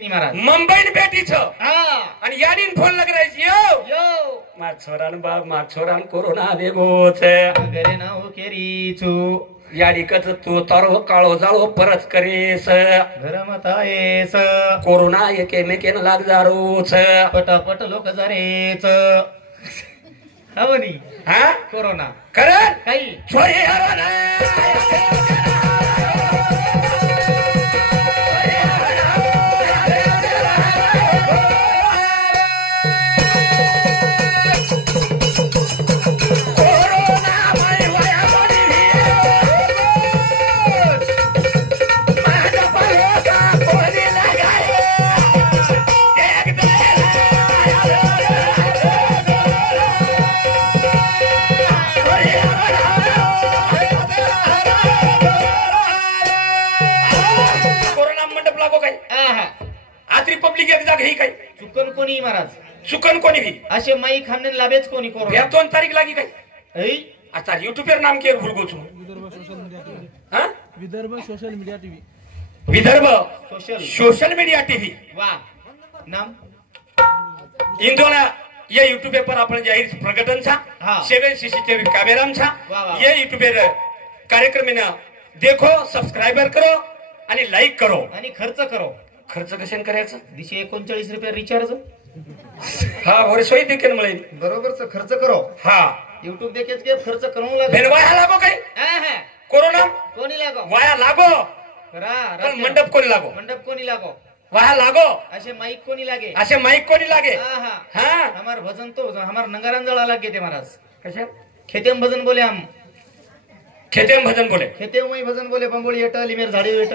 मुंबईन भेटीच आणि याडीन फोन लगायची यो यो माछोरान बाप माछोरान कोरोना देगोच घरे ना हो केरीचू याडी कच तू तारो काळो जाळो परत करेस घर मतायेस कोरोना एकेमेकेन लाग जारोच पटापट लोक जारेच हवनी हा कोरोना खरं काही छोरे हरवना पब्लिक एक जाग ही काय चुकन कोणी महाराज चुकन कोणी भी असे माई खामने लाभेच कोणी कोरोना या 2 तारीख लागी काय ऐ आता YouTube वर नाम के भूल गोचू हां Vidarbha social media TV Vidarbha social media TV वाह नाम इंदोला ये YouTube पर आपण जाहीर प्रकटन छा हाँ। 7 CCTV कैमरा छा वाह, वाह। ये YouTube पर कार्यक्रम में देखो सब्सक्राइबर करो आणि लाईक करो आणि खर्च करो खर्च कशाने करायचं 239 रुपये रिचार्ज हा और सोयी देखील मिळेल बरोबरच खर्च करो हा YouTube देखेच के खर्च करू लागेल भेनवाया लागो काय हा कोरोना कोणी लागो वाया लागो करा पण मंडप कोणी लागो मंडप कोणी लागो वाया लागो असे माईक कोणी लागे असे माईक कोणी लागे हा हा हमार भजन तो हमार नंगारान जळा लागे ते महाराज कशा खेतेम भजन बोले हम खेते भजन बोले खेतेम भजन बोले बंबोळी येट लिमेर झाडी येट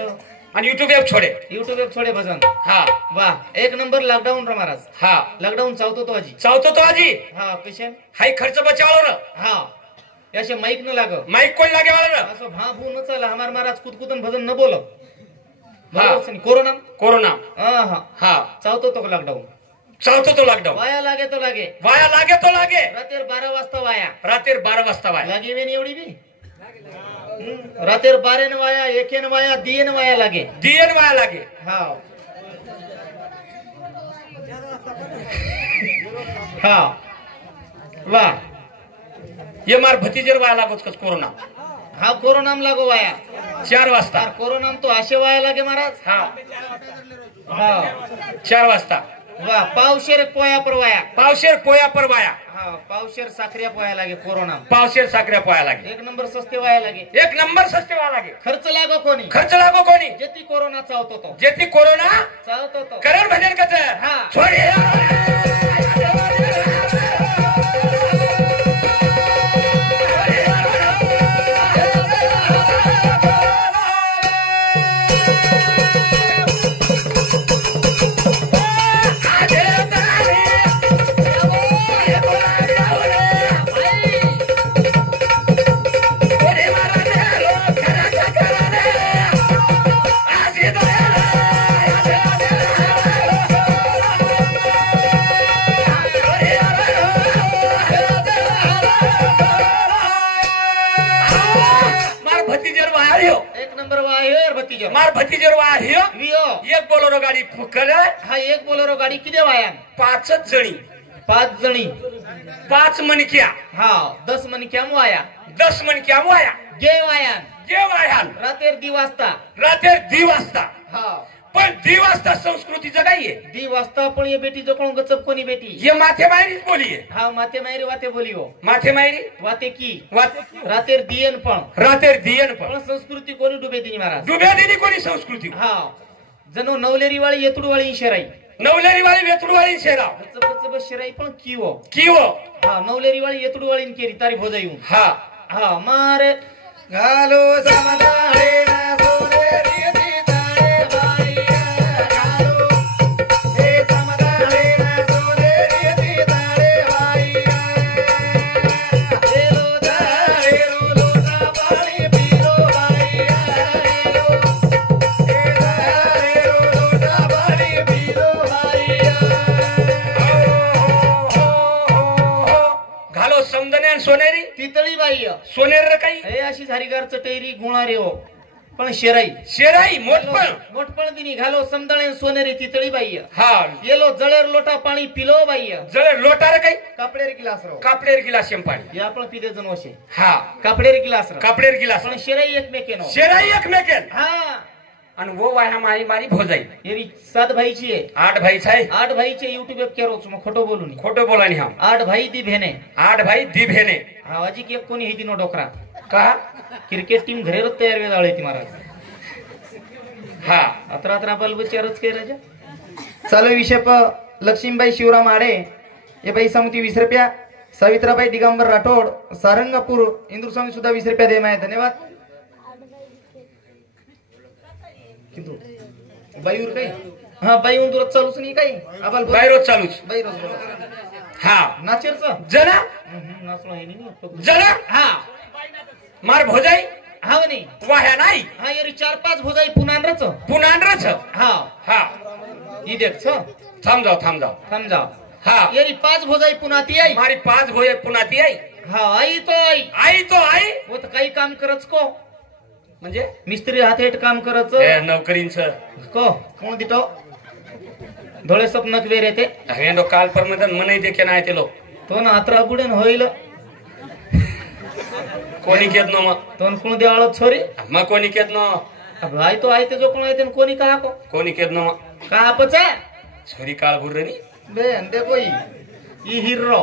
आणि YouTube ऍप छोडे YouTube ऍप छोडे भजन हा वाह एक नंबर लॉकडाऊन रा महाराज हा लॉकडाऊन चावतो तो आजी चावतो तो आजी हा कशा हाय खर्च बचावलो ना हा असे माईक न लाग माईक कोण लागे वाला ना असं भा भू न चाल हमार महाराज कुदकुदन भजन न बोल हा कोरोना कोरोना हा हा चावतो तो लॉकडाऊन चावतो तो लॉकडाऊन वाया लागे तो लागे वाया लागे तो लागे रात्री 12 वाजता वाया रात्री 12 वाजता वाया लागे वेन एवढी बी रात्री 12 न वाया 1 न वाया 2 न वाया लागे दियन वाया लागे हा हा वाह ये मार भतीजेर वाया लागोच कस कोरोना हा कोरोनाम लागो वाया 4 वाजता तर कोरोनाम तो आशे वाया लागे महाराज हा हा 4 वाजता वाह पावशेर पोया पर वाया पावशेर पोया पर वाया हा पावशेर साखरिया पोया लागे कोरोना पावशेर साखऱ्या पोया लागे 1 नंबर सस्ते वाया लागे 1 नंबर सस्ते वाया लागे खर्च लागो कोणी खर्च लागो कोणी जेती कोरोना चावतो तो जेती कोरोना चावतो तो करण भजन कच हा छोडे मार भतीजेर वाया हियो वियो एक बोलेरो गाडी फुकल हा एक बोलेरो गाडी किती वाया 5 जणी 5 जणी 5 मनक्या हा 10 मणक्या वाया 10 मनक्या वाया गे वाया जे वाया रात्री 2 वाजता रात्री 2 वाजता हा पण 2 वाजता संस्कृतीचं काय आहे 2 वाजता पण ये बेटी जो कोण गचप कोणी बेटी ये माथे मायरीच बोलिये हा माते मायरी वाते बोलियो माथे मायरी वाते की वाते रात्री दियन पण रात्री दियन पण संस्कृती कोणी डुबे दिनी महाराज डुब्या दिली कोणी संस्कृती हा जणू नवलेरी वाळी येतुड वाळी शेराई नवलेरी वाली वेतुड वाली शेरा गचप शेराई पण किवो किवो हा नवलेरी वाळी येतुड वाळी केरी तारी भोजा येऊन हा हा मारे घालो समदाळे ना सोनेरी दिदाळे बाईया घालो हे समदाळे ना सोनेरी दिदाळे बाईया हेलो दाळे लोटा पाणी पिलो बाईया हेलो हे दाळे लोटा पाणी पिलो बाईया घालो समदने आणि सोनेरी तितळी बाई सोनेर काही हे अशी झारीगार चटैरी गुणारे हो पण शेराई शेराई मोठपण मोठपण दिनी घालो समदळे सोनेरी तितळी बाई हा येलो जळेर लोटा पाणी पिलो बाई जळ लोटार काही कापडेर गिलास राव कापडेर गिलास शेम पाणी या आपण पिते जण वशे हा कापडेर गिलास राव कापडेर गिलास पण शेराई एकमेकेनो शेराई एकमेकेन हा आणि वो वाया माई मारी भोजाई येरी 7 भाईची आहे 8 भाई छाय 8 भाईचे युट्यूब पे केरोच मग खोटो बोलू नी खोटो बोलानी हम 8 भाई दी भेने 8 भाई दी भेने आवाजी की एक कोणी हेती नो डोकरा का क्रिकेट टीम घरेर तयार वे जाळे ती महाराज हा अत्रा अत्रा बल बचारच के राजा चालू विषय प लक्ष्मीबाई शिवराम आडे ये बाई समती 20 रुपया सावित्राबाई दिगंबर राठोड सारंगापूर इंदूर स्वामी सुद्धा 20 रुपया दे माय धन्यवाद किंतु बाई उर काही हा बाई उंदूर चालूच नाही काही आबाल बाई रोज चालूच बाई रोज हा नाचेरचा जना नाचलो आहे नी जना हा मार भोजाई हा नाही वाया नाही हा येरी 4-5 भोजाई पुनांड्रच पुनांड्रच हा हा ई देख थांब जाओ समजा हा येरी 5 भोजाई पुनाती आई मारी 5 भोये पुनाती आई हा आई तो आई वो तर काही काम करच को म्हणजे मिस्त्री हात हेट काम करच नौकरींच को कोण दितो धोळे स्वप्नक वेर येते हेंडो काल परमदन मनई देखे नाही ते लोक तो ना अत्रा बुडेन होईल कोणी केत नो मग तो कोण देवाळ छोरी मग कोणी केत नो अब आई तो आई ते जो कोण येते कोणी कहा को कोणी केत नो मग कहा पचा छोरी काळ बुर्रनी बे देखो ई हिरो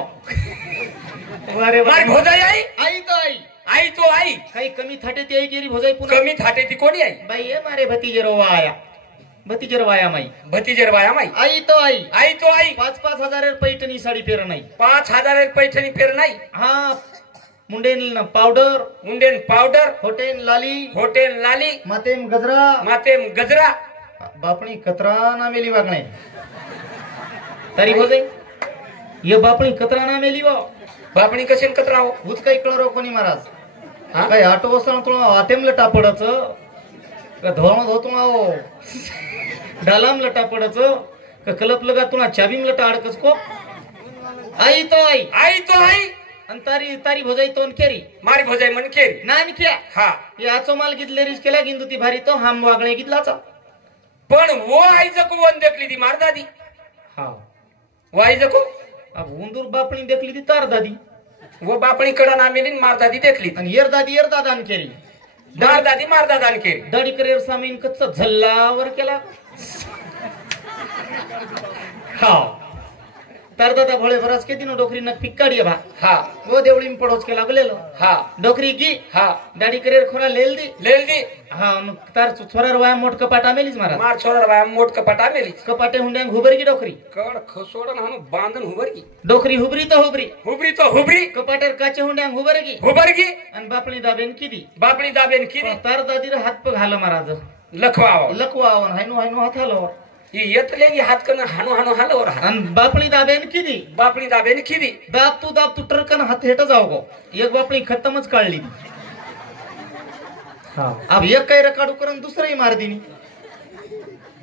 वारे मारी भोजाई आई आई तो आई आई तो आई काही कमी थाटे ती आई गेली भोजाई पुन्हा कमी थाटे ती कोणी आई बाई ये मारे भतीजे रोवाया भतीजे रोवाया माई भतीजेर बाया माई आई तो आई आई तो आई 5-5 हजार पैठणी साडी पेर नाही 5,000 पैठणी फेर नाही हा मुंडेन पावडर मुंडेन पावडर होटेन लाली होटेल लाली मातेम गजरा मातेम गजरा बापणी कतरा ना मेली वागणे तारी भोजाई ये बापणी कतरा ना मेली वा बापणी कशेन कतरा हो हुच काही कळरो कोणी महाराज हा? काही आटो वसण तुला आटेम टापडच का धोरण धोतो आओ डालाम टापडच का कलप लगा तुला चाबीम लटा अडकच को आई तो आई आई तो आई आणि तारी भोजाई तोन केरी मारी भोजाई मन केरी नान क्या हा याचो माल गितले रिच केला गिंदू ती भारी तो हम वागणे गितलाचा पण वो आई जको वन देखली ती मार दादी हा वो आई जको अब उंदूर बापणी देखली ती तार दादी वो बापणी कडा ना मेली मार दादी देखली आणि येर दादान केरी मार दादान केरी दाढी करेर सामीन कच्चा झल्लावर केला हा तार दादा भोळे भरास किती नो डोकरी नक फिक्काडी भा हा वो देवळीम पडोच केला बोलेलो हा डोकरी की हा दाढी करेर खोरा लेल दी लेल दी हा मग तार छोरार वाया मोठ कपाटा मेलीच महाराज मार छोरा बाया मोट कपाटा मेली कपाटे हुंड्यांग हुबर की डोकरी कड खसोडन हानु बांधन हुबर की डोकरी हुबरी तो हुबरी हुबरी तो हुबरी कपाटेर काचे हुंड्यांग हुबर की हुबर की आणि बापणी दाबेन किती बापणी दाबेन किनी तार दादीर हात पग हाल महाराज लखवाव लकवा आवन हायनो हात हालो ये येतलेंगी हात कन हानु हालवर आणि बापणी दाबेन किती बापणी दाबेन किनी दाब तू ट्रकन हात हेट जाव गो एक बापणी खत्तमच काढली अब एक काही रकाडू करून दुसरंही मार दिनी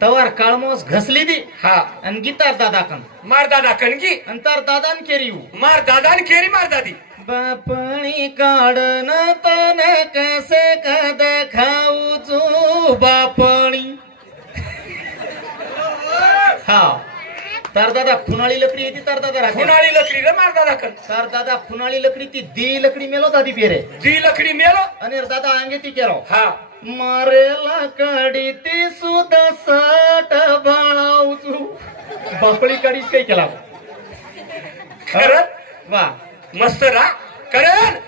तवार काळमोस घसली दी हा आणि गीतार दादा कन मार दादा कनकी आणि तार दादान केरी मार दादान केरी मार दादी बापणी काढन तन कसे कद खाऊचू बापणी हा तार दादा खुनाळी लकडी येते तार दादा राखे खुनाळी लकडी रे मार दादा कन तार दादा खुनाळी लकडी ती दी लकडी मेलो दादी पेरे जी लकडी मेलो आणि दादा अंगे ती केलो हा मारेला काडी ती सुद्धा साठ बाळाऊचू बापळी काडीच काही केला खरं वा मस्त रा करण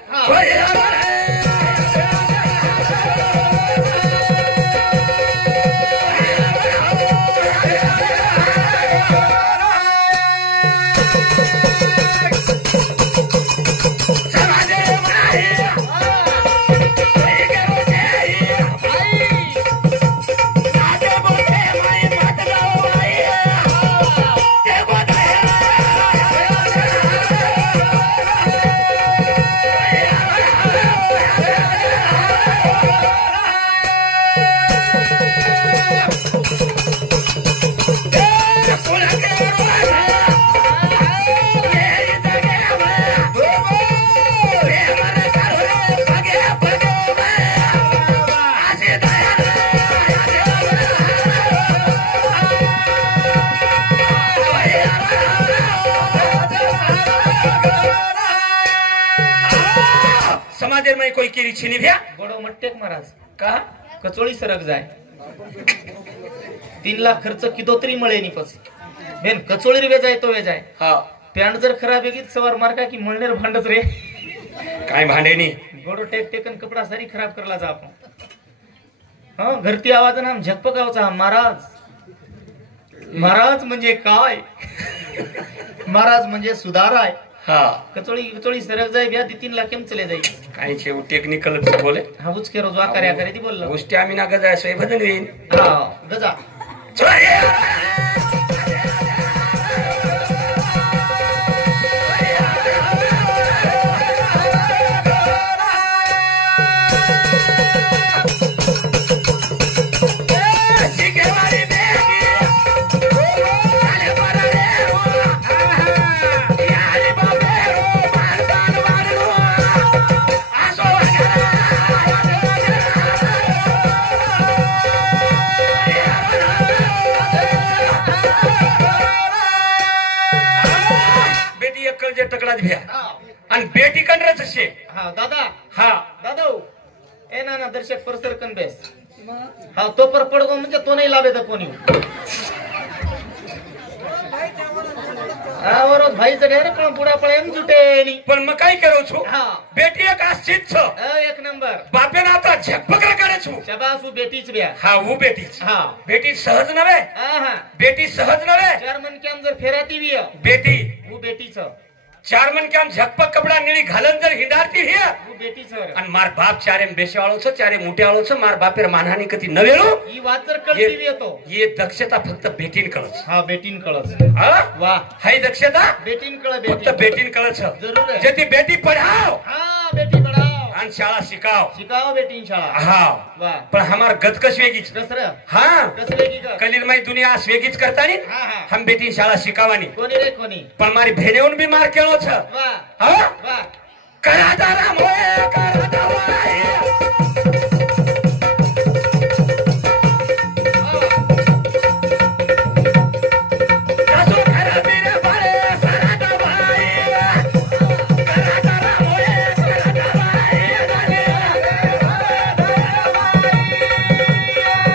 केली छिनी भ्या बडो मट्टेक महाराज का कचोळी सरक जाय 3 लाख खर्च कितो तरी मळे नी पस बेन कचोळी रे जाय तो वे जाय हा पॅन्ट जर खराब आहे की सवार मार्का की मळनेर भांडच रे काय भांडेनी बडो टेकन कपडा सारी खराब करला जा आपण हा घरती आवाज ना झकपकावचा महाराज महाराज म्हणजे काय महाराज म्हणजे सुधाराय हा कचोळी सरक जाय ब्या 3 लाख केम चले जाई काय छे टेक्निकल बोले हा उचके रोज आकार्या करे ती बोललो गोष्टी आम्ही ना गजाय सोय बदल येईन हा गजा तकडाच भ्या आणि बेटी कंडरच शे हा दादा हा दादा ए ना दर्शक परसर कन बेस हा तो पर पडगो म्हणजे तो नाही लावे तर कोणी हा बरोबर भाई जगह पण पुढा पळेन जुटेनी पण मग काय करू छु हा बेटी एक आश्चित छ एक नंबर बापे ना आता झकपकरा करे छु शाबास उ बेटीच ब्या हा उ बेटीच हा बेटी सहज नवे हा बेटी सहज नवे चार मन के अंदर फेराती भी बेटी उ बेटीच 4 मन के आम झकपक कपडा निळी घालन जर हिंडारती हे उ बेटीच आणि मार बाप चारे बेशवाळो छ चारे मोठ्यावाळो छ मार बापेर मानहानी कधी नवेळो ही वात जर कळती भी येतो ये दक्षता फक्त बेटीन कळच हा बेटीन कळस हा वाह हाय दक्षता बेटीन कळ फक्त बेटीन कळच जरूर आहे. जे ती बेटी पढाव हा बेटी पढाओ आणि शाळा शिकाव शिकाओ बेटीन शाळा हा वाह पण हमार गतकश वेगीच कसर हा कसले की कर कलील माई दुनिया स्वेगीच करतानी हा, हा. हम बेटी शाळा शिकावानी कोणी रे कोणी पण मारी भेनेऊन बी मार केलो छ वाह हा वाह करादा राम होय करादा होय कासो खरा बिरे बाळे सरादा बाई करादा राम होय करादा बाई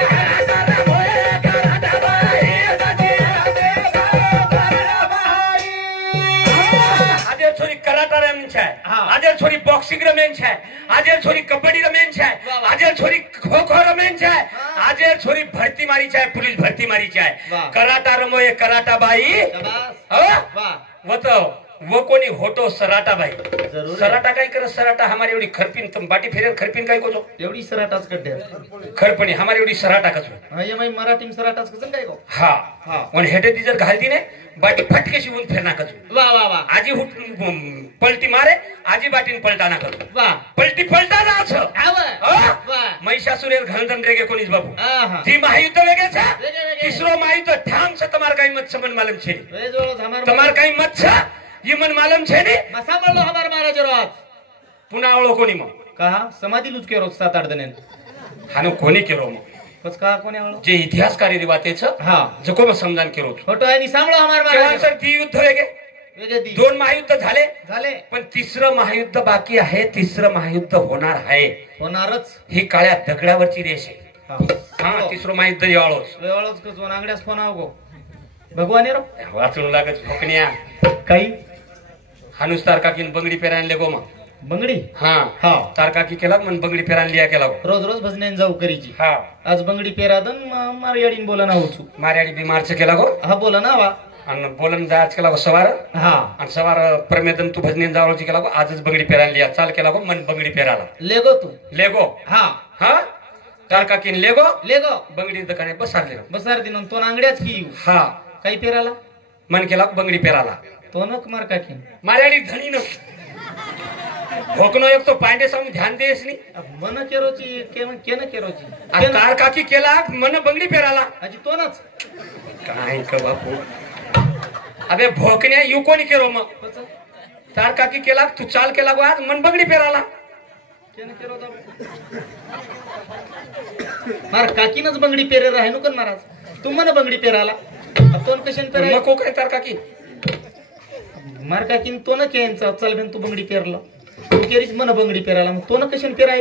करादा राम होय करादा बाई આજે છોરી કરાટા રમેન છે આજે છોરી બોક્સિંગ રમેન છે આજે છોરી કબડ્ડી રમેન છે આજે છોરી ખો ખો રમેન છે આજે છોરી ભરતી મારી છે पुलिस भरती मारी છે कराटा रमो ये कराटा बाई शाबास हा वाह वो तो वो कोणी होटो सराटा बाई जरूर सराटा काय कर सराटा हमारी एवढी खरपीन तुम बाटी फेरेल खरपीन काय कोजो एवढी सराटाच कड्डे खरपणी हमारी एवढी सराटा कसो हा ये माई मराठी सराटाच कसं काय गो हा हा पण हेटे ती जर घालती ने बाटी फटके शिवून फेरना कसो वाह वाह वाह आजी पलटी मारे आजी बाटीन पलटाना करू वाह पलटी पलटा जाच आवा वाह महिषासुरेर घनदन रेगे कोणीच बाबू आहा ती महायुद्ध वेगे छे वेगे, वेगे. तीसरो महायुद्ध ठाम से તમાર કઈ મત સમન માલમ છે वे जोळो हमार તમાર કઈ મત છે ઈ મન માલમ છે ને मसा म्हणलो हमार महाराज रोज पुन्हा आवळो कोणी मग कहा समाधी लुच के रोज 7-8 दिन हानो कोणी केलो मग कस का कोणी आवळो जे इतिहासकारी रिवाते छ हा जको मग समजान केलो फोटो आहे नि सांभळो हमार महाराज सर ती युद्ध वेगे वेगे दी 2 महायुद्ध झाले झाले पण तिसरं महायुद्ध बाकी आहे तिसरं महायुद्ध होणार आहे होणारच ही काळ्या दगडावरची रेष आहे हा हा तिसरं महायुद्ध यावळोच वेळच कसो नांगड्यास फोन आवगो भगवान रो वाचून लागत फकण्या काही हानुस तारकाकीन बंगडी पेरायन लेगो मग बंगडी हा हा तारकाकी केला मन बंगडी पेरायन लिया केला गो रोज रोज भजनेन जाऊ करीची हा आज बंगडी पेरादन मार याडीन बोला ना होचू मार्याडी बीमारच केला गो हा बोला ना वा आणि बोलन जायच केला गो सवार हा आणि सवार प्रमेदन तू भजनेन जावळची केला गो आजच बंगडी पेरायन लिया चाल केला गो मन बंगडी पेराला लेगो तू लेगो हा हा तारकाकीन लेगो लेगो बंगडी दुकाने बसारले बसार दिन तो नांगड्याच की येऊ हा काही पेराला मन केला गो बंगडी पेराला तो नक मार काकी मार्याडी धणी न भोकनो एक तो पांडे सांग ध्यान देस नी मन केरोची केन केरोची आणि तारकाकी केला मन बंगडी पेराला अजी तो नच काय का बापू अबे भोकण्या यू कोणी केलो मग तारकाकी केला तू चाल केला गो आज मन बंगडी पेराला केन केरो मार काकीनच बंगडी पेरे राहे नु कोण महाराज तू मन बंगडी पेराला तोन कशन पेराय नको काय तारकाकी मार काकीन तो न केन चल बेन तू बंगडी पेरलो तू केरीच मन बंगडी पेरायला मग तो न कशाने पेराय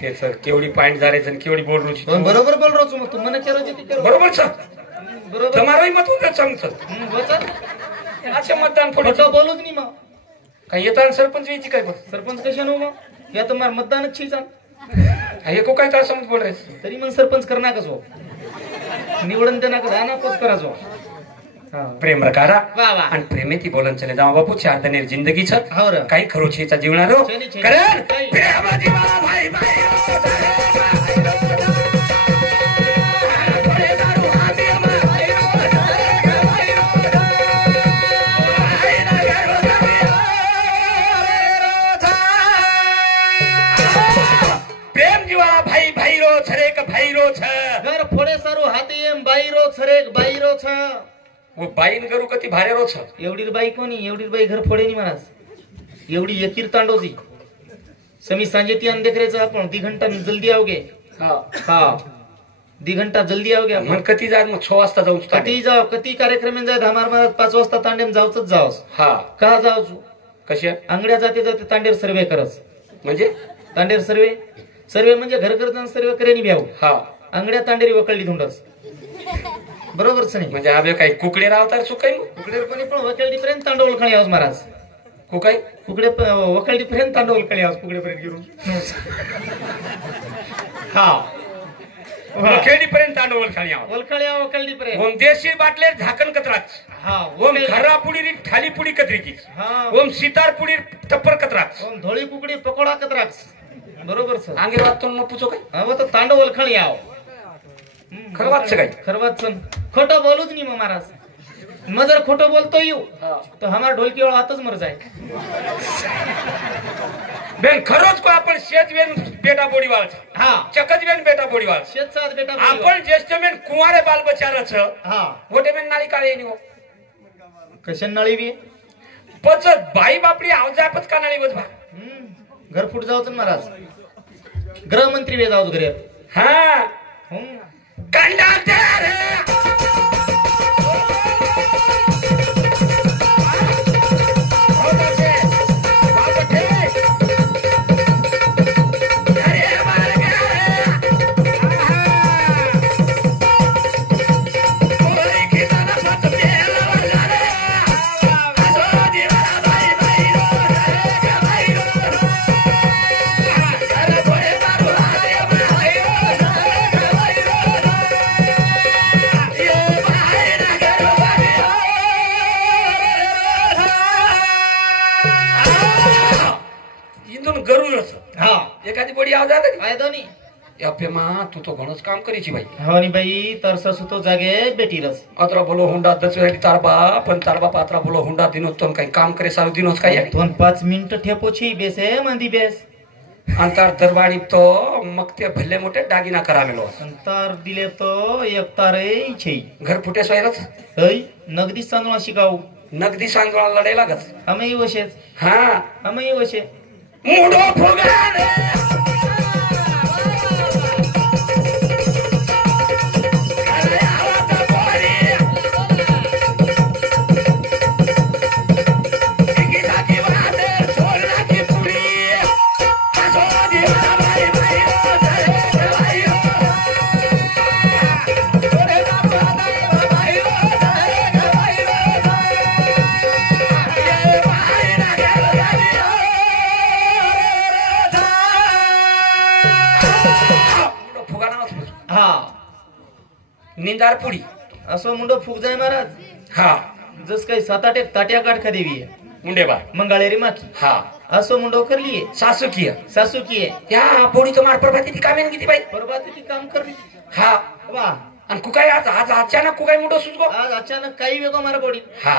ते सर केवढी पॉइंट झाले केवढी बोल रुची पण बरोबर बोल रोज मग तू मन केरायची ती कर बरोबर सर बरोबर तुम्हालाही मत होतं सांगतं वचन असे मतदान थोडं खोटं बोलूच नाही मग काही येतात सरपंच यायची काय बस सरपंच कशाने मग या तुम्हाला मतदानच छी जा हे को काय तर समज बोल रे तरी मग सरपंच करणार कसो निवडून देणार का ना पोच करायचो प्रेम रकारा वा वा आणि प्रेमेती बोलन चले जाऊ बापू चार दनेर जिंदगीच हो रे काही खरोचीचा जीवनारो छेनी, छेनी. करेल काही. प्रेम जीवाला भाई भाई प्रेम जीवाला भाई भाई रो छरेक भाई रो छ घर फोडे सारू हाती M by rho छरेक by rho छ वो बाईन करू कती भारे रो छ एवढी बाई कोणी एवढी बाई घर फोडे नाही महाराज एवढी एकीर तांडोजी समी सांजे ती अंधेकरेचा आपण 2 घंटा जल्दी आवगे हा 2 घंटा जल्दी आवगे आपण मन कती जात मग 6 वाजता जाऊ कधी जाव कधी कार्यक्रम जाय धामार महाराज 5 वाजता तांडेम जाऊच जावस हा का जावच कशा अंगड्या जाते जाते तांडेर सर्वे करस म्हणजे तांडेर सर्वे म्हणजे घर घर जाऊन सर्वे करेनी भ्याव हा अंगड्या तांडेरी वकळली धुंडस बरोबरच नाही म्हणजे हवे काही कुकडे रावतात सुकाई कुकडे कोणी पण वकळडीपर्यंत तांडवल खळी आवाज महाराज कुकाई कुकडे वकळडीपर्यंत तांडवल खळी आवाज कुकडेपर्यंत घेऊन हा खेडीपर्यंत तांडवल खाली आहो वलखळ्या वकळडीपर्यंत ओम देशी बाटले झाकण कतराच हा ओम खरा पुडी थाली पुडी कतरीची हा ओम सितार पुडी टप्पर कतराच ओम धोळी कुकडी पकोडा कतराक्स बरोबर सर आंगे वाद तो मग पुचो काय हा तर तांडवल खळी आव खरं वाटचं काय खरवाच खोटं बोलूच नाही मग महाराज मग जर खोटं बोलतो येऊ तर हमारा ढोलकी वाला आताच मर जाय बेन खरोच को आपण शेत वेन बेटा बोडी वाळचा हा चकच वेन बेटा बोडी वाळ शेतसात बेटा आपण ज्येष्ठ मेन कुंवारे बाल बचारच हा मोठे मेन नाळी काळे निवो कशन नळी बी पचत बाई बापडी आवजापच का नाळी बस घर फुट जावच महाराज गृहमंत्री वे जावच घरी हा कंडक्टर एखादी बडी आवाज फायदा नाही अपेमा तू तो घणच काम करीची बाई हवनी बाई तरसा सुतो जागे बेटी रस अतरा बोलो हुंडा 10 वेळी तारबा पण तारबा पात्रा बोलो हुंडा दिनोच तो काही काम करे सारू दिनोच काय 2-5 मिनिट ठेपोची बेसे मंदी बेस अंतर दरबारी तो मग ते भल्ले मोठे दागिना करावेलो अंतर दिले तो एक तारे छे घर फुटे सोयरच हय नगदी सांगवा शिकाऊ नगदी सांगवा लढाई लागत आम्ही वशेच हा आम्ही वशे मुडो फुगारे निंदार पुडी असो मुंडो फुग जाय महाराज हा जस काही 7-8 एक ताट्या काढखा देवी मुंडे बा मंगाळेरी माखी हा असो मुंडो करलीये सासू किया सासू किये या पोडी तो मार प्रभाती ती कामेन किती बाई बरबाती ती काम करली हा वाह आणि कुकाई आज आज अचानक कुकाई मुंडो सुजगो आज अचानक काही वेगो मारा बोडी हा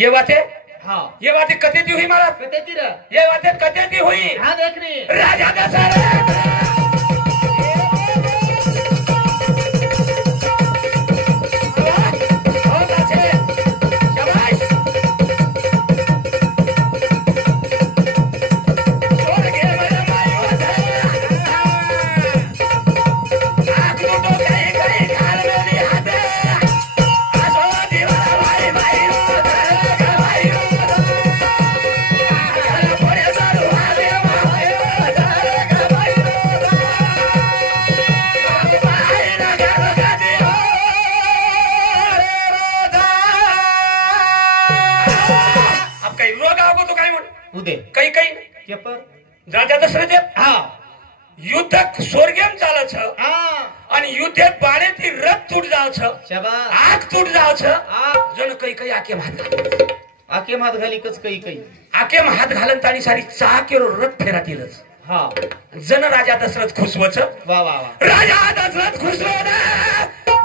ये बाते हा ये बाते कते ती हुई मारा कते तीर ये बाते कते ती हुई हा देख रे राजा दशरथ केपर राजा दशरथ हा युद्ध स्वर्गेम चालू छ हा અને યુદ્ધે બાણેથી રથ તૂટ જાવ છે शाबास આંખ તૂટ જાવ છે आ જણ કઈ કઈ આકે હાથ आके मात घाली कच काही काही आके हात घालन ताणी सारी चाकेरो रथ फेरातीलच हा जन राजा दशरथ खुश वच वा वा वा राजा दशरथ खुश हो ना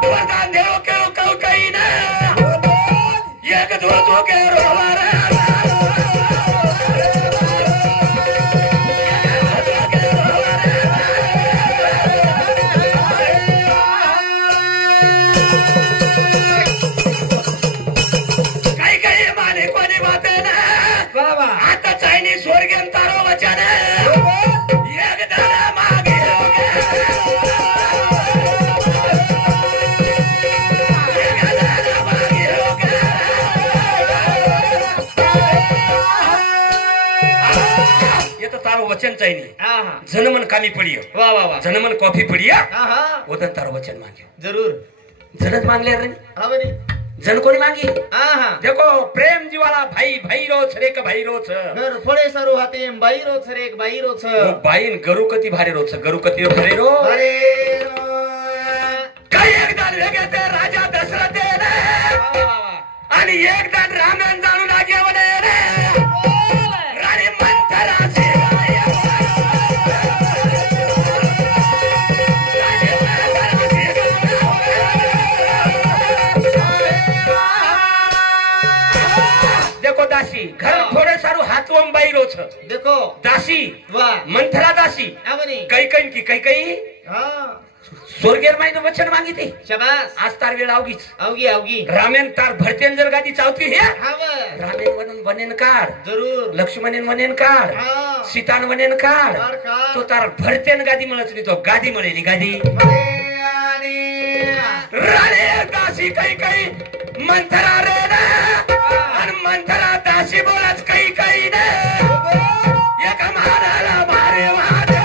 वरदान देव के कौ कई ना एक दो दो के रोवारे स्वर्गेम तारो वचन मागे ये तो तारो वचन चाहिए जनमन कामी पड़ियो वाह वाह वाह जनमन कॉफी पड़िया हाँ वो तो तारो वचन मांगियो जरूर जनत मांग ले रही हाँ बनी जन कोनी मांगी हाँ देखो प्रेम जी वाला भाई भाई रो छरे का भाई रो छ घर थोडे सारू हाते बाई रो छरे एक बाई रो छ वो बाईन गरुकती भारे रो छ गरुकती भारे रो अरे काही एकदा वेगळे ते राजा दशरथ ने आणि एकदा रामन जाणू लागे वने रे राणी मंथराची देखो दासी घर थोड़े सारू हाथों बाई रो छ देखो दासी वाह मंथरा दासी आवनी कई कई की कई कई हाँ स्वर्गेर माईने वचन मागी थी शाबास आज तार वेळ आवगीच आवगी आवगी रामेन तार भरतेन जर गादी चावती हे हाँ रामेन वनन वनेन काढ जरूर लक्ष्मणेन वनेन काढ हाँ सीतान वनेन काढ काढ. तो तार भरतेन गादी म्हणत नाही तो गादी म्हणेली गादी राणे दासी कई कई मंथरा रे ना आणि मंथरा दासी बोलाच कई कई ना एक माराला मारे वादे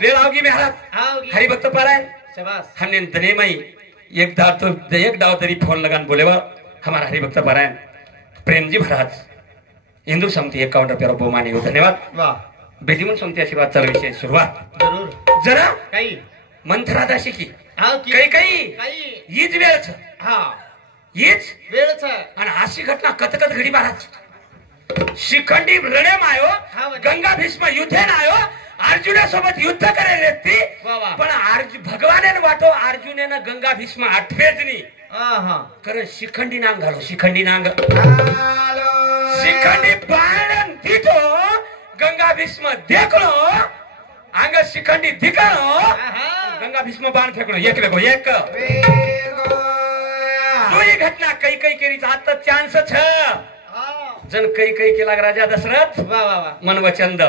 वेळावगी महाराज आवगी हरिभक्त पारायण शाबास हमने दने में एक दाव तरी फोन लगान बोलेवा हमारा हरिभक्त पारायण प्रेम जी महाराज हिंदू समती 51 रुपया बहुमानी हो धन्यवाद वाह बेदीमन समती आशीर्वाद चालू विषय सुरुवात जरूर जरा काही मंथरा दासी की हाँ की कई कई काही हीच वेळ छ हाँ हीच वेळ छ आणि अशी घटना कथकथ घडी महाराज शिखंडी रणेम आयो हा बरं. गंगा भीष्म युद्धेन आयो अर्जुनासोबत युद्ध करेल ती वा वा. पण भगवाने वाटो अर्जुनेनं गंगा भीष्म आठवेच नाही हाँ हाँ कारण शिखंडी नांग घालो शिखंडी नांग शिखंडी बाण दितो गंगा भीष्म देखलो अंग शिखंडी दिकलो गंगा भीष्म बाण फेकलो एक वेगो एक दुई घटना कई कई केरी आता चान्स छ जन कई कई केला राजा दशरथ वाह वाह वाह मन वचन द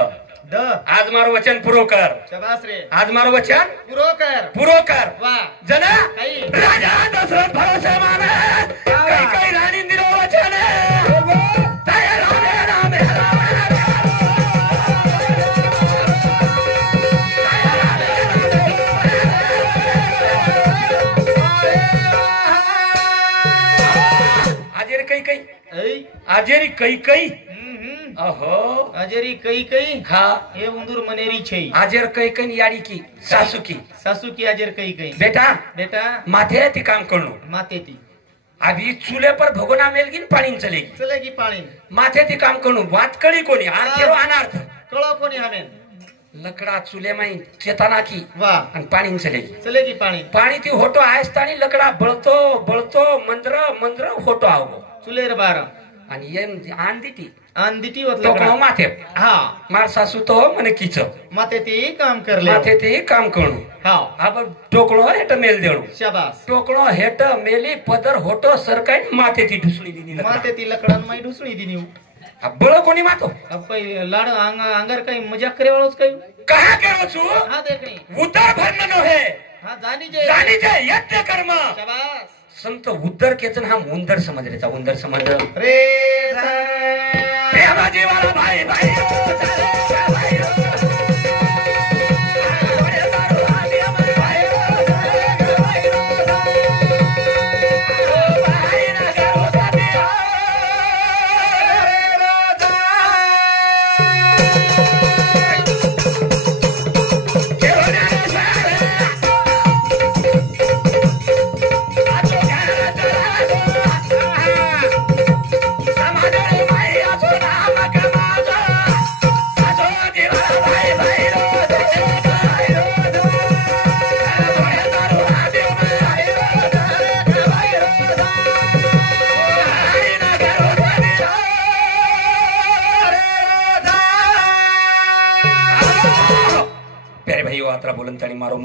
द आज मारो वचन पुरो कर शाबास रे आज मारो वचन पुरो कर पुरो कर वाह जना काही राजा दशरथ भरोसे माने कई कई राणी दिलो वचन तय रामे रामे आजेरी कई कई ऐ आजेरी कई कई अहो अजेरी कई कई हा हे उंदूर मनेरी छै आजेर कई कई याडी की सासू की सासू की अजेर कई कई बेटा बेटा माथे ती काम करणं माते ती अभी चूल्हे पर भगोना मेलगी पाणी चलेगी चलेगी पाणी माथे ती काम करणं वातकळी कोणी आर्थेरो अनार्थ कळो कोणी हमें लकड़ा चूल्हे में चेतना की वाह आणि पाणी चलेगी चलेगी पाणी पाणी ती होटो आयस्तानी लकड़ा बळतो बळतो मंद्र मंद्र होटो आवगो चुलेर बारा आणि ये आंदी ती अंदिटी होत टोकणो लकडा माथे हा मार सासू तो मने कीच माते ती काम करले माथे ती काम करणं हा अब टोकणो हेट मेल देणं शाबास टोकणो हेट मेली पदर होटो सरकाई माथे ती ढुसणी दिनी माते ती लकडान माई ढुसणी दिनी बळ कोणी मातो अब काही लाड अंगर काही मजाक करे वालोच काही कहा करो छु हा देखणी उदर भरणनो है हा जानी जे जानी जे यज्ञ कर्म शाबास संत उदर केचन हा उंदर समज रेचा उंदर समज रे प्रेमाजी वाला भाई भाई भाई आत्रा बोलन ताणी मारो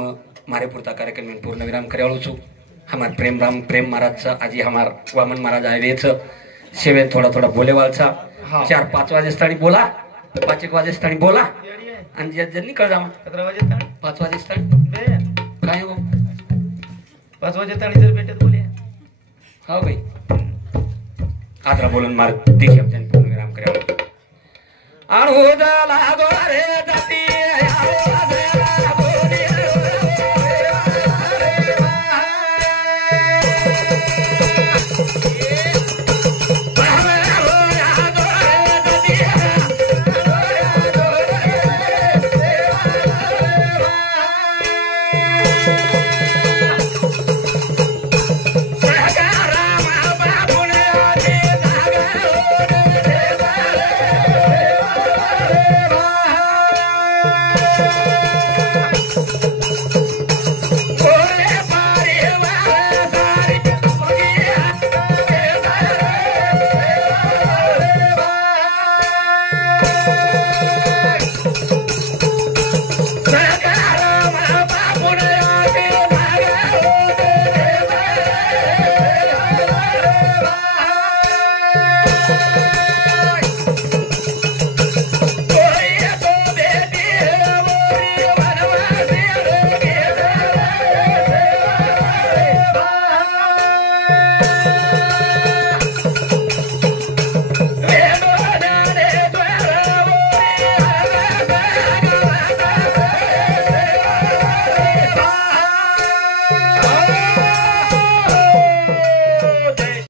मारे पुरता कार्यक्रम में पूर्ण विराम करेवाळो छू हमार प्रेम राम प्रेम महाराज आजी हमार वामन महाराज आवेच सेवे थोड़ा थोड़ा बोलेवालचा 4-5 वाजे स्थानी बोला 5-1 वाजे स्थानी बोला आणि जन निकळ जावा 17 वाजे ताणी 5 वाजे स्थानी बे काय हो 5 वाजे ताणी जर भेटत बोले हो भाई आत्रा बोलन मार 30 शब्दांनी पूर्ण विराम करेवाळो